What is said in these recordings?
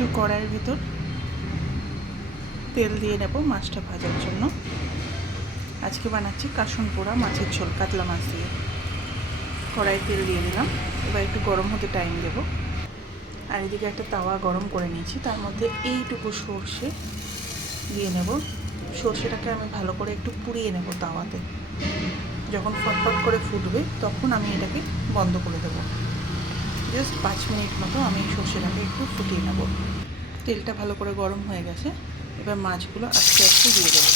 একটু কড়াইয়ের ভিতর তেল দিয়ে নেব মাছটা ভাজার জন্য। আজকে বানাচ্ছি কাসন পোড়া মাছের ঝোল, কাতলা মাছ দিয়ে। কড়াইয়ে তেল দিয়ে দিলাম, এবার একটু গরম হতে টাইম দেব। আর এদিকে একটা তাওয়া গরম করে নিয়েছি, তার মধ্যে এইটুকু সর্ষে দিয়ে নেব। সর্ষেটাকে আমি ভালো করে একটু পুড়িয়ে নেব তাওয়াতে। যখন ফটফট করে ফুটবে তখন আমি এটাকে বন্ধ করে দেব। জাস্ট 5 মিনিট মতো আমি সর্ষেটাকে একটু ফুটিয়ে নেব। তেলটা ভালো করে গরম হয়ে গেছে, এবার মাছগুলো আস্তে আস্তে দিয়ে দেবো।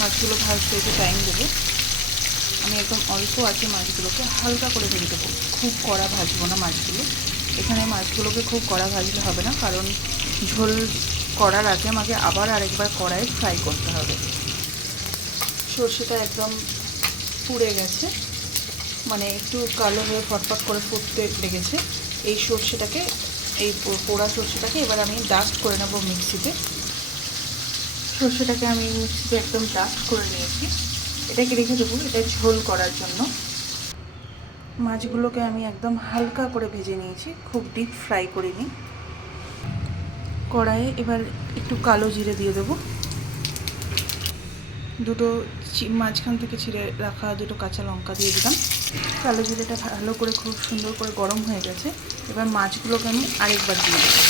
মাছগুলো ভাজতে একটু টাইম দেবো। আমি একদম অল্প আছে মাছগুলোকে হালকা করে ভেজে দেবো, খুব কড়া ভাজবো না মাছগুলো। এখানে মাছগুলোকে খুব কড়া ভাজলে হবে না, কারণ ঝোল করার আগে আমাকে আবার আরেকবার কড়াইয়ে ফ্রাই করতে হবে। সর্ষেটা একদম পুড়ে গেছে, মানে একটু কালো হয়ে ফটফট করে ফুটতে লেগেছে। এই সর্ষেটাকে, এই পোড়া সর্ষেটাকে এবার আমি ডাস্ট করে নেবো মিক্সিতে। সর্ষেটাকে আমি মিক্সিতে একদম ডাস্ট করে নিয়েছি। এটাকে রেখে দেবো, এটা ঝোল করার জন্য। মাছগুলোকে আমি একদম হালকা করে ভেজে নিয়েছি, খুব ডিপ ফ্রাই করিনি। কড়াইয়ে এবার একটু কালো জিরে দিয়ে দেবো। দুটো মাঝখান থেকে ছিঁড়ে রাখা দুটো কাঁচা লঙ্কা দিয়ে দিলাম। কালো জিরেটা ভালো করে খুব সুন্দর করে গরম হয়ে গেছে। এবার মাছগুলোকে আমি আরেকবার দিয়ে দেবো,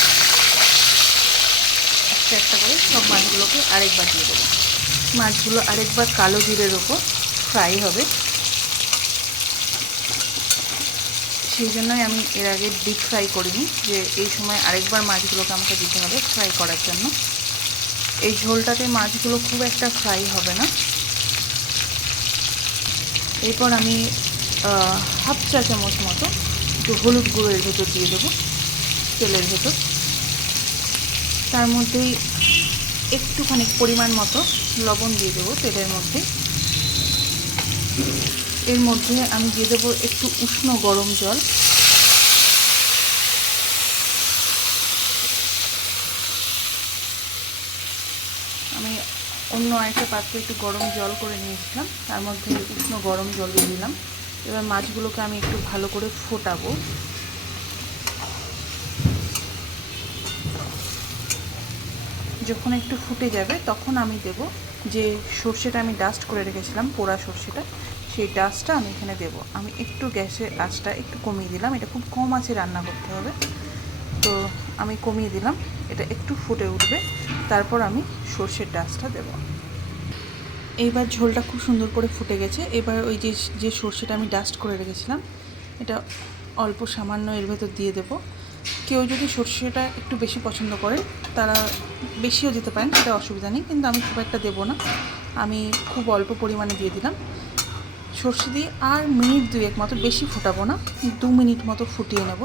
একটা একটা করে সব মাছগুলোকে আরেকবার দিয়ে দেবো। মাছগুলো আরেকবার কালো জিরের ওপর ফ্রাই হবে, সেই জন্যই আমি এর আগে ডিপ ফ্রাই করিনি, যে এই সময় আরেকবার মাছগুলোকে আমাকে দিতে হবে ফ্রাই করার জন্য। এই ঝোলটাতে মাছগুলো খুব একটা ফ্রাই হবে না। এরপর আমি হাফ চা চামচ মতো একটু হলুদ গুঁড়ো এর ভেতর দিয়ে দেবো, তেলের ভেতর। তার মধ্যেই একটুখানি পরিমাণ মতো লবণ দিয়ে দেবো তেলের মধ্যে। এর মধ্যে আমি দিয়ে দেবো একটু উষ্ণ গরম জল। আমি অন্য আরেকটা পাত্রে একটু গরম জল করে নিয়েছিলাম, তার মধ্যে উষ্ণ গরম জল দিয়ে দিলাম। এবার মাছগুলোকে আমি একটু ভালো করে ফোটাবো। যখন একটু ফুটে যাবে তখন আমি দেব যে সর্ষেটা আমি ডাস্ট করে রেখেছিলাম, পোড়া সর্ষেটা, সেই ডাস্টটা আমি এখানে দেব। আমি একটু গ্যাসের আঁচটা একটু কমিয়ে দিলাম, এটা খুব কম আঁচে রান্না করতে হবে, তো আমি কমিয়ে দিলাম। এটা একটু ফুটে উঠবে, তারপর আমি সর্ষের ডাস্টটা দেব। এইবার ঝোলটা খুব সুন্দর করে ফুটে গেছে। এবার ওই যে সর্ষেটা আমি ডাস্ট করে রেখেছিলাম, এটা অল্প সামান্য এর ভেতর দিয়ে দেব। কেউ যদি সর্ষেটা একটু বেশি পছন্দ করেন তারা বেশিও দিতে পারেন, সেটা অসুবিধা নেই, কিন্তু আমি খুব একটা দেবো না, আমি খুব অল্প পরিমাণে দিয়ে দিলাম। সর্ষে দিয়ে আর মিনিট 2-1 মতো, বেশি ফোটাবো না, 2 মিনিট মতো ফুটিয়ে নেব,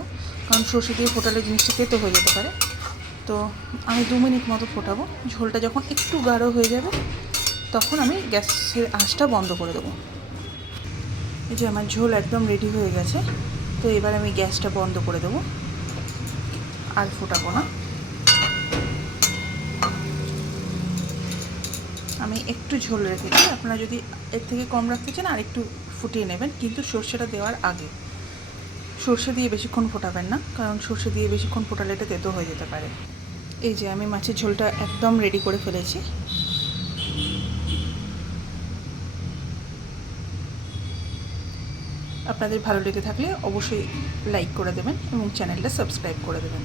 কারণ সর্ষে দিয়ে ফোটালে জিনিসটা তেতো হয়ে যেতে পারে। তো আমি 2 মিনিট মতো ফোটাবো। ঝোলটা যখন একটু গাঢ় হয়ে যাবে তখন আমি গ্যাসের আঁচটা বন্ধ করে দেবো। এই যে আমার ঝোল একদম রেডি হয়ে গেছে, তো এবার আমি গ্যাসটা বন্ধ করে দেবো, আর ফোটাবো না। আমি একটু ঝোল রেখেছি, আপনারা যদি এর থেকে কম রাখতে চান আর একটু ফুটিয়ে নেবেন, কিন্তু সর্ষেটা দেওয়ার আগে। সর্ষে দিয়ে বেশিক্ষণ ফোটাবেন না, কারণ সর্ষে দিয়ে বেশিক্ষণ ফোটালে এটা তেতো হয়ে যেতে পারে। এই যে আমি মাছের ঝোলটা একদম রেডি করে ফেলেছি। আপনাদের ভালো লেগে থাকলে অবশ্যই লাইক করে দেবেন এবং চ্যানেলটা সাবস্ক্রাইব করে দেবেন।